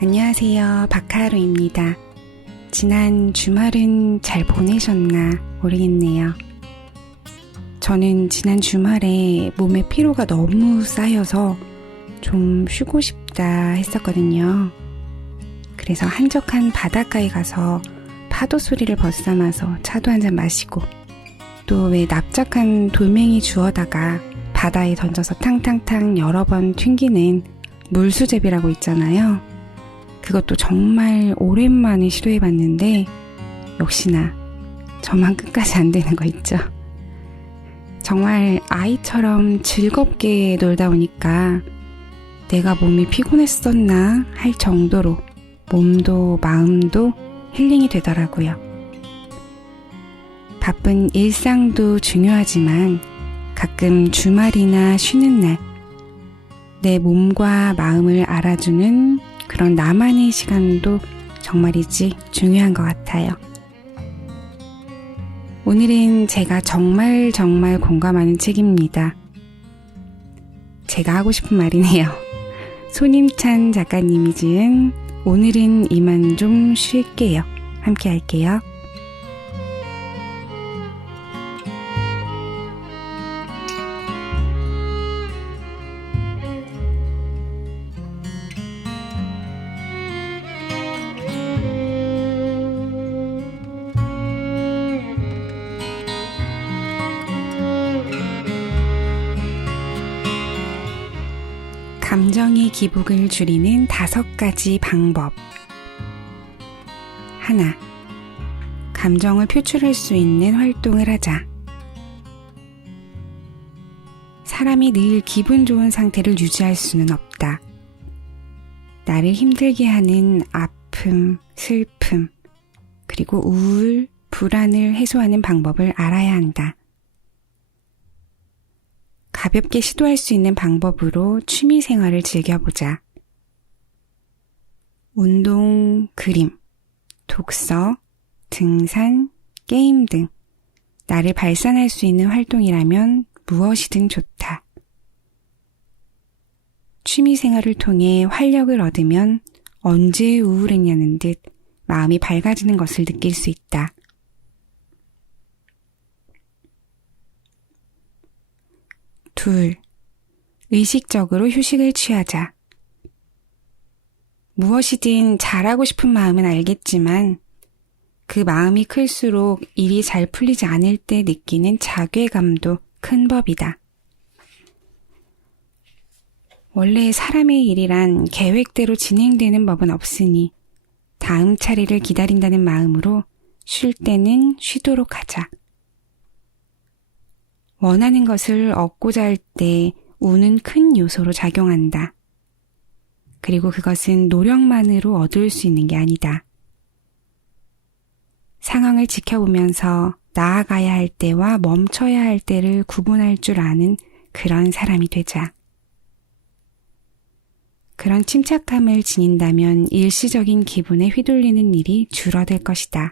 안녕하세요. 박하루입니다. 지난 주말은 잘 보내셨나 모르겠네요. 저는 지난 주말에 몸에 피로가 너무 쌓여서 좀 쉬고 싶다 했었거든요. 그래서 한적한 바닷가에 가서 파도 소리를 벗삼아서 차도 한잔 마시고 또 왜 납작한 돌멩이 주워다가 바다에 던져서 탕탕탕 여러 번 튕기는 물수제비라고 있잖아요. 그것도 정말 오랜만에 시도해봤는데 역시나 저만 끝까지 안 되는 거 있죠. 정말 아이처럼 즐겁게 놀다 보니까 내가 몸이 피곤했었나 할 정도로 몸도 마음도 힐링이 되더라고요. 바쁜 일상도 중요하지만 가끔 주말이나 쉬는 날 내 몸과 마음을 알아주는 그런 나만의 시간도 정말이지 중요한 것 같아요. 오늘은 제가 정말 공감하는 책입니다. 제가 하고 싶은 말이네요. 손임찬 작가님이 지은 오늘은 이만 좀 쉴게요. 함께 할게요. 감정의 기복을 줄이는 5가지 방법. 하나, 감정을 표출할 수 있는 활동을 하자. 사람이 늘 기분 좋은 상태를 유지할 수는 없다. 나를 힘들게 하는 아픔, 슬픔, 그리고 우울, 불안을 해소하는 방법을 알아야 한다. 가볍게 시도할 수 있는 방법으로 취미 생활을 즐겨보자. 운동, 그림, 독서, 등산, 게임 등 나를 발산할 수 있는 활동이라면 무엇이든 좋다. 취미 생활을 통해 활력을 얻으면 언제 우울했냐는 듯 마음이 밝아지는 것을 느낄 수 있다. 둘, 의식적으로 휴식을 취하자. 무엇이든 잘하고 싶은 마음은 알겠지만 그 마음이 클수록 일이 잘 풀리지 않을 때 느끼는 자괴감도 큰 법이다. 원래 사람의 일이란 계획대로 진행되는 법은 없으니 다음 차례를 기다린다는 마음으로 쉴 때는 쉬도록 하자. 원하는 것을 얻고자 할 때 운은 큰 요소로 작용한다. 그리고 그것은 노력만으로 얻을 수 있는 게 아니다. 상황을 지켜보면서 나아가야 할 때와 멈춰야 할 때를 구분할 줄 아는 그런 사람이 되자. 그런 침착함을 지닌다면 일시적인 기분에 휘둘리는 일이 줄어들 것이다.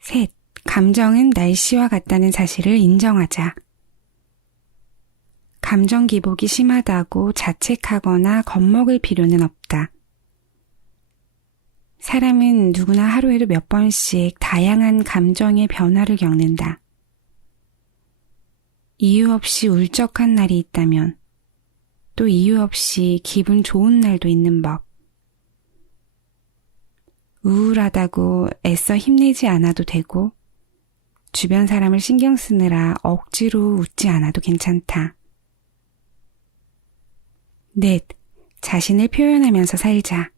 셋, 감정은 날씨와 같다는 사실을 인정하자. 감정 기복이 심하다고 자책하거나 겁먹을 필요는 없다. 사람은 누구나 하루에도 몇 번씩 다양한 감정의 변화를 겪는다. 이유 없이 울적한 날이 있다면 또 이유 없이 기분 좋은 날도 있는 법. 우울하다고 애써 힘내지 않아도 되고 주변 사람을 신경 쓰느라 억지로 웃지 않아도 괜찮다. 넷, 자신을 표현하면서 살자.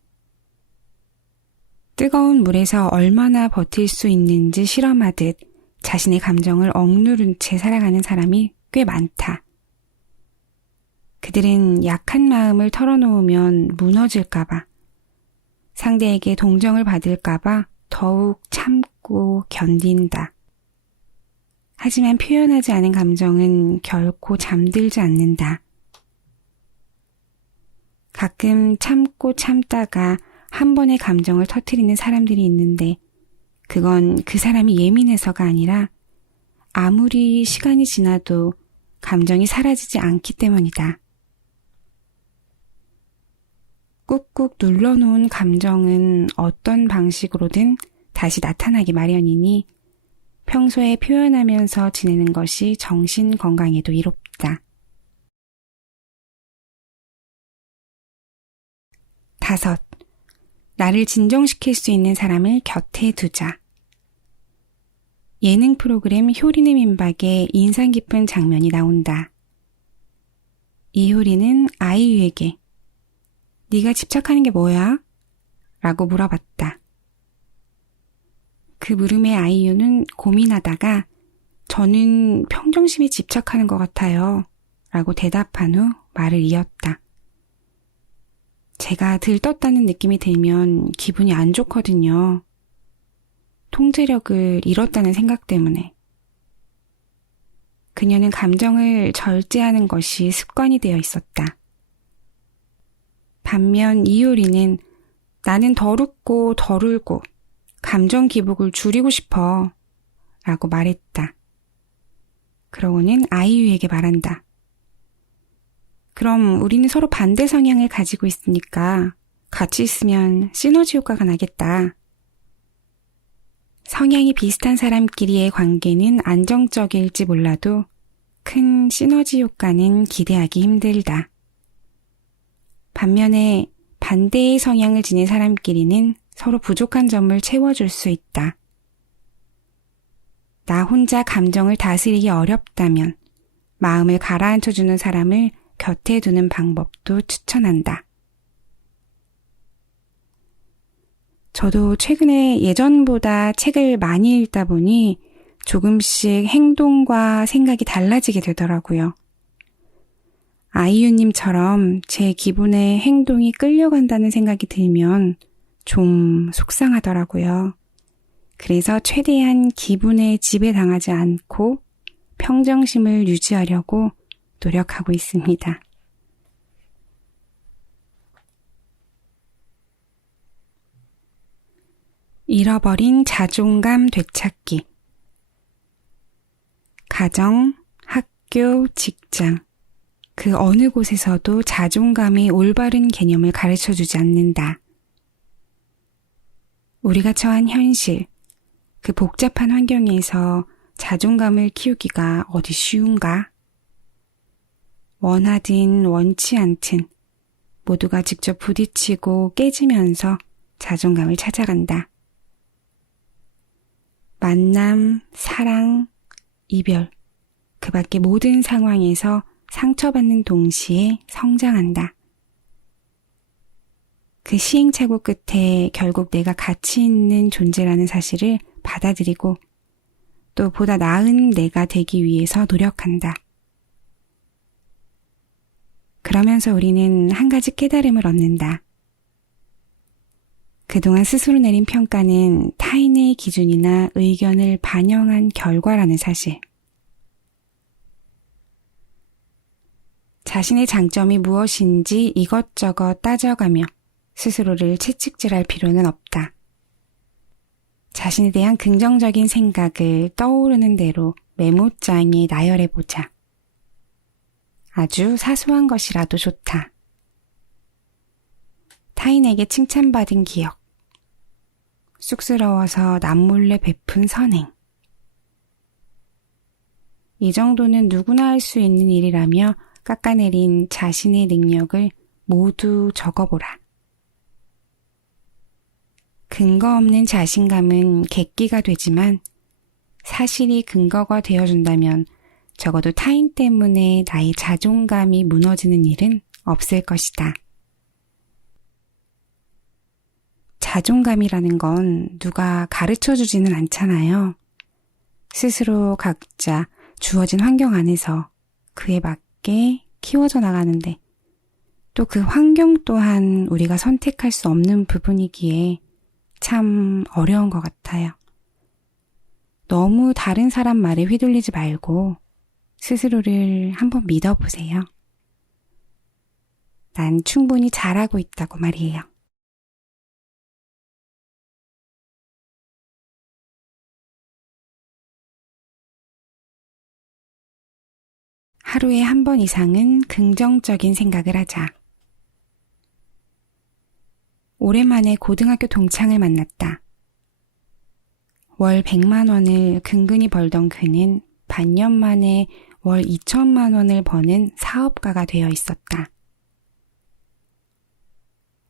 뜨거운 물에서 얼마나 버틸 수 있는지 실험하듯 자신의 감정을 억누른 채 살아가는 사람이 꽤 많다. 그들은 약한 마음을 털어놓으면 무너질까봐, 상대에게 동정을 받을까봐 더욱 참고 견딘다. 하지만 표현하지 않은 감정은 결코 잠들지 않는다. 가끔 참고 참다가 한 번의 감정을 터뜨리는 사람들이 있는데 그건 그 사람이 예민해서가 아니라 아무리 시간이 지나도 감정이 사라지지 않기 때문이다. 꾹꾹 눌러놓은 감정은 어떤 방식으로든 다시 나타나기 마련이니 평소에 표현하면서 지내는 것이 정신 건강에도 이롭다. 5. 나를 진정시킬 수 있는 사람을 곁에 두자. 예능 프로그램 효리네 민박에 인상 깊은 장면이 나온다. 이효리는 아이유에게 네가 집착하는 게 뭐야? 라고 물어봤다. 그 물음에 아이유는 고민하다가 저는 평정심에 집착하는 것 같아요. 라고 대답한 후 말을 이었다. 제가 들떴다는 느낌이 들면 기분이 안 좋거든요. 통제력을 잃었다는 생각 때문에. 그녀는 감정을 절제하는 것이 습관이 되어 있었다. 반면 이효리는 나는 덜 웃고 덜 울고 감정 기복을 줄이고 싶어 라고 말했다. 그러고는 아이유에게 말한다. 그럼 우리는 서로 반대 성향을 가지고 있으니까 같이 있으면 시너지 효과가 나겠다. 성향이 비슷한 사람끼리의 관계는 안정적일지 몰라도 큰 시너지 효과는 기대하기 힘들다. 반면에 반대의 성향을 지닌 사람끼리는 서로 부족한 점을 채워줄 수 있다. 나 혼자 감정을 다스리기 어렵다면 마음을 가라앉혀주는 사람을 곁에 두는 방법도 추천한다. 저도 최근에 예전보다 책을 많이 읽다 보니 조금씩 행동과 생각이 달라지게 되더라고요. 아이유님처럼 제 기분에 행동이 끌려간다는 생각이 들면 좀 속상하더라고요. 그래서 최대한 기분에 지배당하지 않고 평정심을 유지하려고 노력하고 있습니다. 잃어버린 자존감 되찾기. 가정, 학교, 직장, 그 어느 곳에서도 자존감의 올바른 개념을 가르쳐주지 않는다. 우리가 처한 현실, 그 복잡한 환경에서 자존감을 키우기가 어디 쉬운가? 원하든 원치 않든 모두가 직접 부딪히고 깨지면서 자존감을 찾아간다. 만남, 사랑, 이별, 그 밖의 모든 상황에서 상처받는 동시에 성장한다. 그 시행착오 끝에 결국 내가 가치 있는 존재라는 사실을 받아들이고 또 보다 나은 내가 되기 위해서 노력한다. 그러면서 우리는 한 가지 깨달음을 얻는다. 그동안 스스로 내린 평가는 타인의 기준이나 의견을 반영한 결과라는 사실. 자신의 장점이 무엇인지 이것저것 따져가며 스스로를 채찍질할 필요는 없다. 자신에 대한 긍정적인 생각을 떠오르는 대로 메모장에 나열해보자. 아주 사소한 것이라도 좋다. 타인에게 칭찬받은 기억, 쑥스러워서 남몰래 베푼 선행. 이 정도는 누구나 할 수 있는 일이라며 깎아내린 자신의 능력을 모두 적어보라. 근거 없는 자신감은 객기가 되지만 사실이 근거가 되어준다면 적어도 타인 때문에 나의 자존감이 무너지는 일은 없을 것이다. 자존감이라는 건 누가 가르쳐주지는 않잖아요. 스스로 각자 주어진 환경 안에서 그에 맞게 키워져 나가는데 또 그 환경 또한 우리가 선택할 수 없는 부분이기에 참 어려운 것 같아요. 너무 다른 사람 말에 휘둘리지 말고 스스로를 한번 믿어보세요. 난 충분히 잘하고 있다고 말이에요. 하루에 한 번 이상은 긍정적인 생각을 하자. 오랜만에 고등학교 동창을 만났다. 월 100만 원을 근근히 벌던 그는 반년 만에 월 2천만 원을 버는 사업가가 되어 있었다.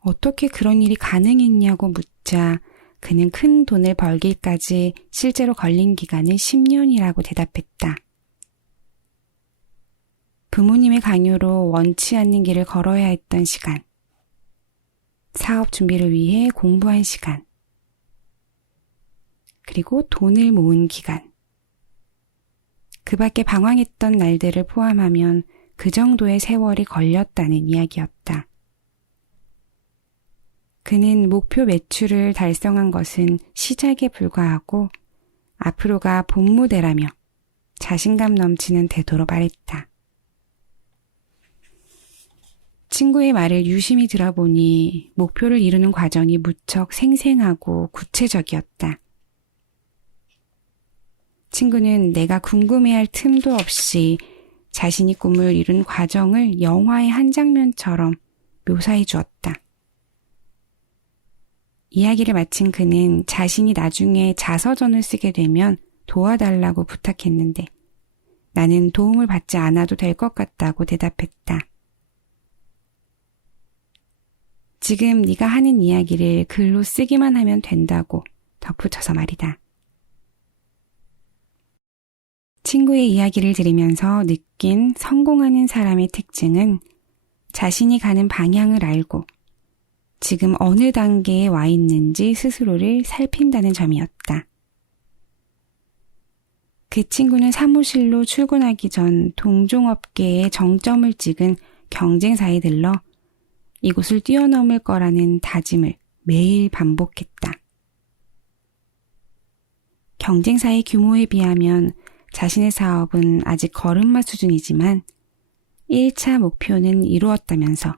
어떻게 그런 일이 가능했냐고 묻자 그는 큰 돈을 벌기까지 실제로 걸린 기간은 10년이라고 대답했다. 부모님의 강요로 원치 않는 길을 걸어야 했던 시간, 사업 준비를 위해 공부한 시간, 그리고 돈을 모은 기간. 그 밖에 방황했던 날들을 포함하면 그 정도의 세월이 걸렸다는 이야기였다. 그는 목표 매출을 달성한 것은 시작에 불과하고 앞으로가 본무대라며 자신감 넘치는 태도로 말했다. 친구의 말을 유심히 들어보니 목표를 이루는 과정이 무척 생생하고 구체적이었다. 친구는 내가 궁금해할 틈도 없이 자신이 꿈을 이룬 과정을 영화의 한 장면처럼 묘사해 주었다. 이야기를 마친 그는 자신이 나중에 자서전을 쓰게 되면 도와달라고 부탁했는데 나는 도움을 받지 않아도 될 것 같다고 대답했다. 지금 네가 하는 이야기를 글로 쓰기만 하면 된다고 덧붙여서 말이다. 친구의 이야기를 들으면서 느낀 성공하는 사람의 특징은 자신이 가는 방향을 알고 지금 어느 단계에 와 있는지 스스로를 살핀다는 점이었다. 그 친구는 사무실로 출근하기 전 동종업계에 정점을 찍은 경쟁사에 들러 이곳을 뛰어넘을 거라는 다짐을 매일 반복했다. 경쟁사의 규모에 비하면 자신의 사업은 아직 걸음마 수준이지만 1차 목표는 이루었다면서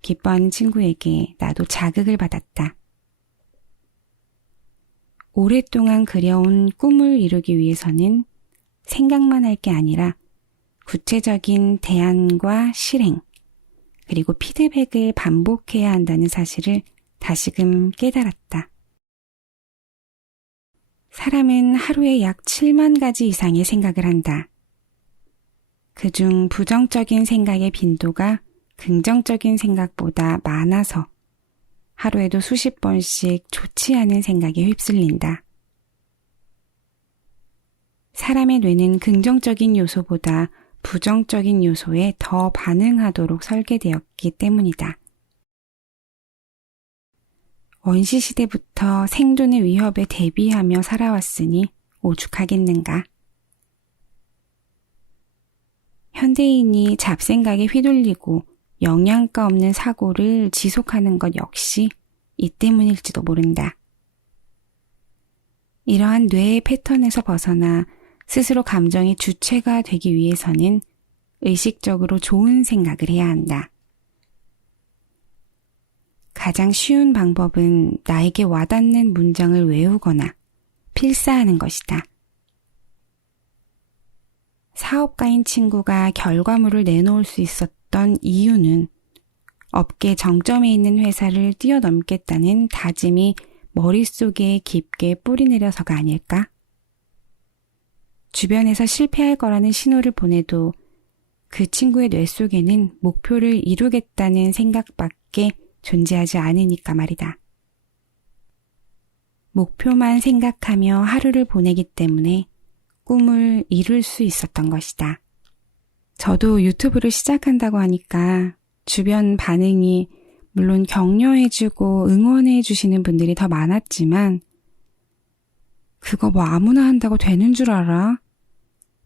기뻐하는 친구에게 나도 자극을 받았다. 오랫동안 그려온 꿈을 이루기 위해서는 생각만 할 게 아니라 구체적인 대안과 실행, 그리고 피드백을 반복해야 한다는 사실을 다시금 깨달았다. 사람은 하루에 약 7만 가지 이상의 생각을 한다. 그중 부정적인 생각의 빈도가 긍정적인 생각보다 많아서 하루에도 수십 번씩 좋지 않은 생각에 휩쓸린다. 사람의 뇌는 긍정적인 요소보다 부정적인 요소에 더 반응하도록 설계되었기 때문이다. 원시시대부터 생존의 위협에 대비하며 살아왔으니 오죽하겠는가. 현대인이 잡생각에 휘둘리고 영양가 없는 사고를 지속하는 것 역시 이 때문일지도 모른다. 이러한 뇌의 패턴에서 벗어나 스스로 감정의 주체가 되기 위해서는 의식적으로 좋은 생각을 해야 한다. 가장 쉬운 방법은 나에게 와닿는 문장을 외우거나 필사하는 것이다. 사업가인 친구가 결과물을 내놓을 수 있었던 이유는 업계 정점에 있는 회사를 뛰어넘겠다는 다짐이 머릿속에 깊게 뿌리내려서가 아닐까? 주변에서 실패할 거라는 신호를 보내도 그 친구의 뇌 속에는 목표를 이루겠다는 생각밖에 존재하지 않으니까 말이다. 목표만 생각하며 하루를 보내기 때문에 꿈을 이룰 수 있었던 것이다. 저도 유튜브를 시작한다고 하니까 주변 반응이 물론 격려해주고 응원해주시는 분들이 더 많았지만 그거 뭐 아무나 한다고 되는 줄 알아?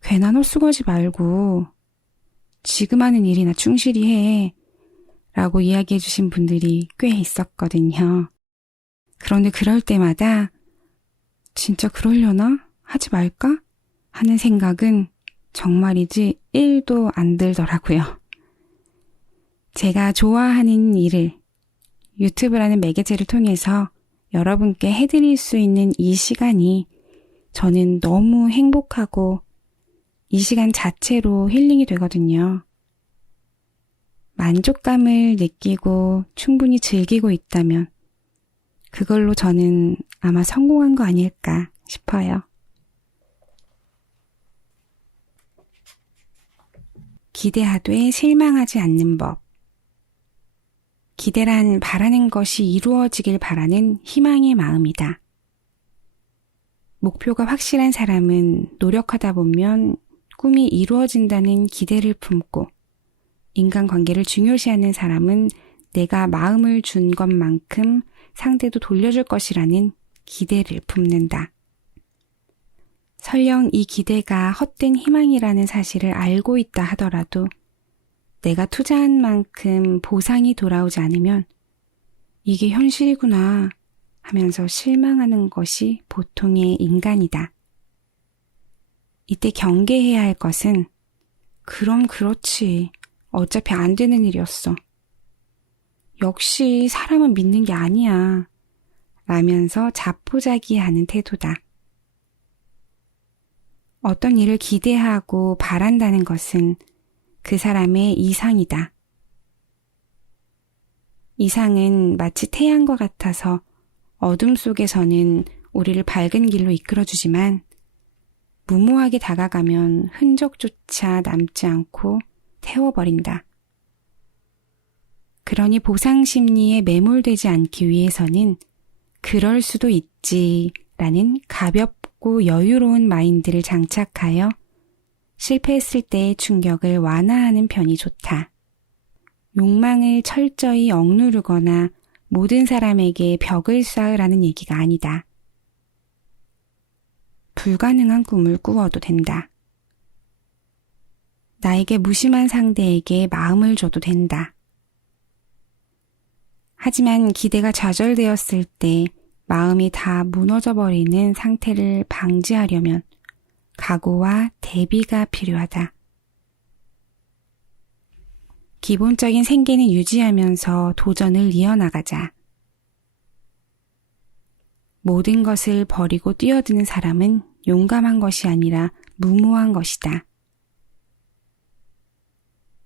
괜한 헛수고하지 말고 지금 하는 일이나 충실히 해 라고 이야기해주신 분들이 꽤 있었거든요. 그런데 그럴 때마다 진짜 그러려나? 하지 말까? 하는 생각은 정말이지 1도 안 들더라고요. 제가 좋아하는 일을 유튜브라는 매개체를 통해서 여러분께 해드릴 수 있는 이 시간이 저는 너무 행복하고 이 시간 자체로 힐링이 되거든요. 만족감을 느끼고 충분히 즐기고 있다면 그걸로 저는 아마 성공한 거 아닐까 싶어요. 기대하되 실망하지 않는 법. 기대란 바라는 것이 이루어지길 바라는 희망의 마음이다. 목표가 확실한 사람은 노력하다 보면 꿈이 이루어진다는 기대를 품고, 인간관계를 중요시하는 사람은 내가 마음을 준 것만큼 상대도 돌려줄 것이라는 기대를 품는다. 설령 이 기대가 헛된 희망이라는 사실을 알고 있다 하더라도 내가 투자한 만큼 보상이 돌아오지 않으면 이게 현실이구나 하면서 실망하는 것이 보통의 인간이다. 이때 경계해야 할 것은 그럼 그렇지. 어차피 안 되는 일이었어. 역시 사람은 믿는 게 아니야. 라면서 자포자기하는 태도다. 어떤 일을 기대하고 바란다는 것은 그 사람의 이상이다. 이상은 마치 태양과 같아서 어둠 속에서는 우리를 밝은 길로 이끌어주지만 무모하게 다가가면 흔적조차 남지 않고 태워버린다. 그러니 보상 심리에 매몰되지 않기 위해서는 그럴 수도 있지라는 가볍고 여유로운 마인드를 장착하여 실패했을 때의 충격을 완화하는 편이 좋다. 욕망을 철저히 억누르거나 모든 사람에게 벽을 쌓으라는 얘기가 아니다. 불가능한 꿈을 꾸어도 된다. 나에게 무심한 상대에게 마음을 줘도 된다. 하지만 기대가 좌절되었을 때 마음이 다 무너져버리는 상태를 방지하려면 각오와 대비가 필요하다. 기본적인 생계는 유지하면서 도전을 이어나가자. 모든 것을 버리고 뛰어드는 사람은 용감한 것이 아니라 무모한 것이다.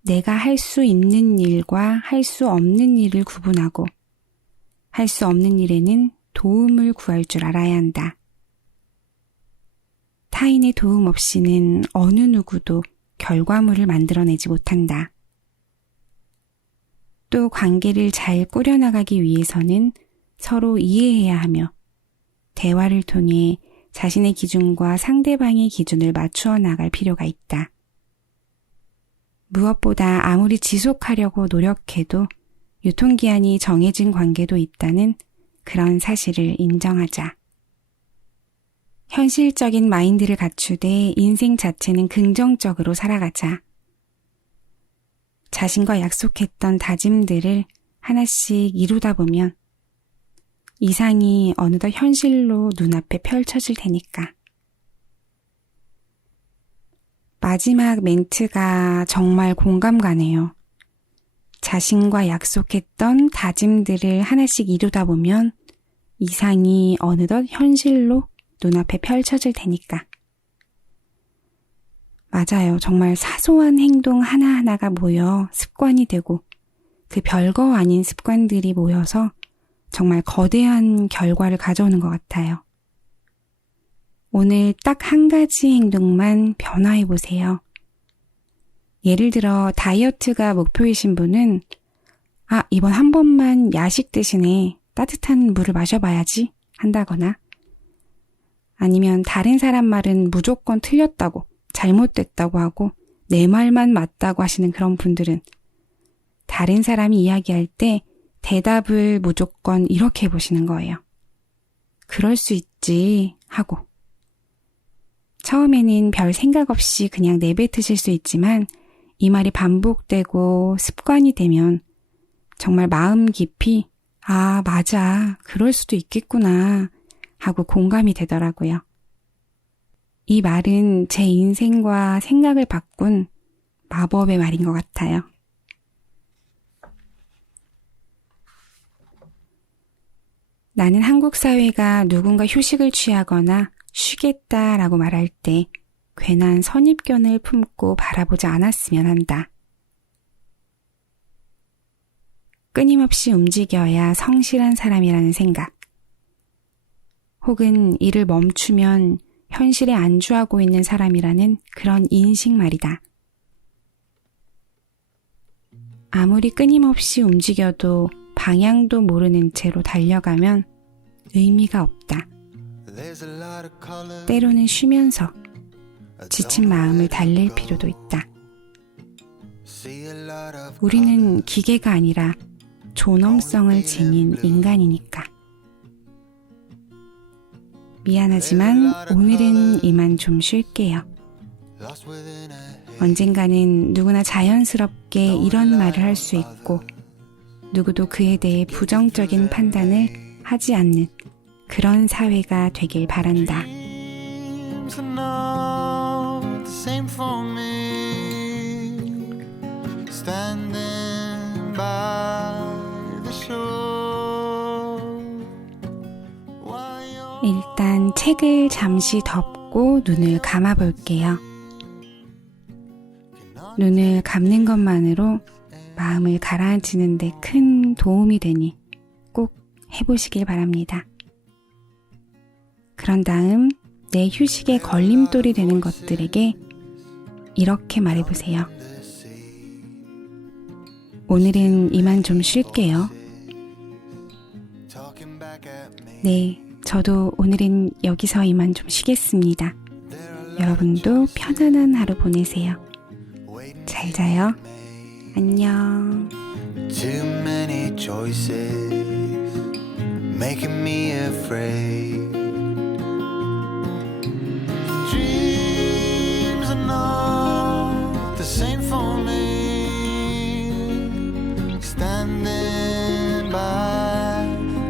내가 할 수 있는 일과 할 수 없는 일을 구분하고 할 수 없는 일에는 도움을 구할 줄 알아야 한다. 타인의 도움 없이는 어느 누구도 결과물을 만들어내지 못한다. 또 관계를 잘 꾸려나가기 위해서는 서로 이해해야 하며 대화를 통해 자신의 기준과 상대방의 기준을 맞추어 나갈 필요가 있다. 무엇보다 아무리 지속하려고 노력해도 유통기한이 정해진 관계도 있다는 그런 사실을 인정하자. 현실적인 마인드를 갖추되 인생 자체는 긍정적으로 살아가자. 자신과 약속했던 다짐들을 하나씩 이루다 보면 이상이 어느덧 현실로 눈앞에 펼쳐질 테니까. 마지막 멘트가 정말 공감 가네요. 자신과 약속했던 다짐들을 하나씩 이루다 보면 이상이 어느덧 현실로 눈앞에 펼쳐질 테니까. 맞아요. 정말 사소한 행동 하나하나가 모여 습관이 되고 그 별거 아닌 습관들이 모여서 정말 거대한 결과를 가져오는 것 같아요. 오늘 딱 한 가지 행동만 변화해 보세요. 예를 들어 다이어트가 목표이신 분은 이번 한 번만 야식 대신에 따뜻한 물을 마셔봐야지 한다거나 아니면 다른 사람 말은 무조건 틀렸다고 잘못됐다고 하고 내 말만 맞다고 하시는 그런 분들은 다른 사람이 이야기할 때 대답을 무조건 이렇게 해보시는 거예요. 그럴 수 있지 하고 처음에는 별 생각 없이 그냥 내뱉으실 수 있지만 이 말이 반복되고 습관이 되면 정말 마음 깊이 맞아 그럴 수도 있겠구나 하고 공감이 되더라고요. 이 말은 제 인생과 생각을 바꾼 마법의 말인 것 같아요. 나는 한국 사회가 누군가 휴식을 취하거나 쉬겠다라고 말할 때 괜한 선입견을 품고 바라보지 않았으면 한다. 끊임없이 움직여야 성실한 사람이라는 생각. 혹은 이를 멈추면 현실에 안주하고 있는 사람이라는 그런 인식 말이다. 아무리 끊임없이 움직여도 방향도 모르는 채로 달려가면 의미가 없다. 때로는 쉬면서 지친 마음을 달랠 필요도 있다. 우리는 기계가 아니라 존엄성을 지닌 인간이니까. 미안하지만 오늘은 이만 좀 쉴게요. 언젠가는 누구나 자연스럽게 이런 말을 할 수 있고 누구도 그에 대해 부정적인 판단을 하지 않는 그런 사회가 되길 바란다. 일단 책을 잠시 덮고 눈을 감아 볼게요. 눈을 감는 것만으로 마음을 가라앉히는 데 큰 도움이 되니 꼭 해보시길 바랍니다. 그런 다음 내 휴식에 걸림돌이 되는 것들에게 이렇게 말해보세요. 오늘은 이만 좀 쉴게요. 네, 저도 오늘은 여기서 이만 좀 쉬겠습니다. 여러분도 편안한 하루 보내세요. 잘 자요. 안녕. Too many choices making me afraid. Dreams are not the same for me. Standing by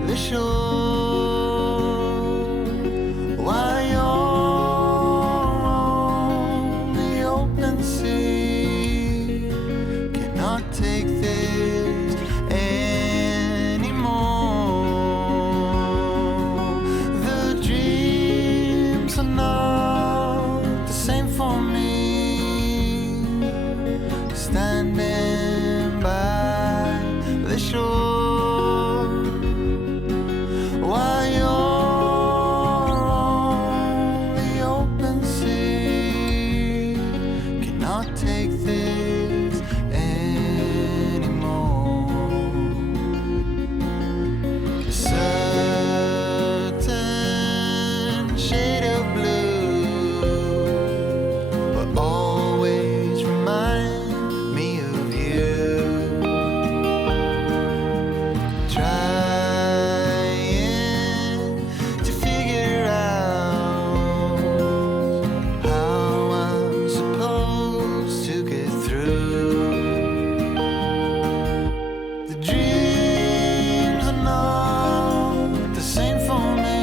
the shore, while you're on the open sea, cannot take this anymore. The dreams are not the same for me. Standing by the shore, while you're on the open sea, cannot take this anymore. A certain shade of blue will always remind me of you. Trying to figure out how I'm supposed to get through. The dreams are not the same for me.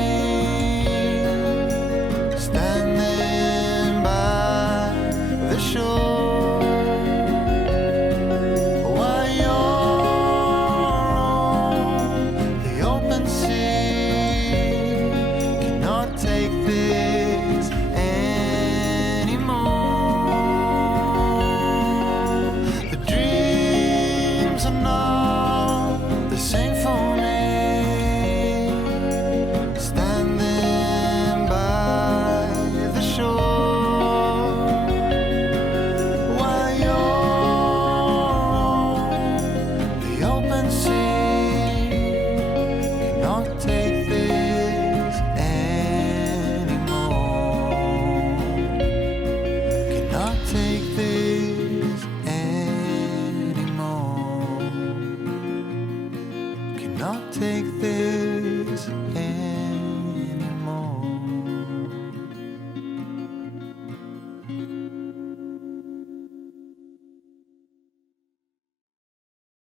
Standing by the shore, while you're on the open sea, cannot take this anymore. The dreams are not the same for me. Standing by the shore, while you're on the open sea, cannot take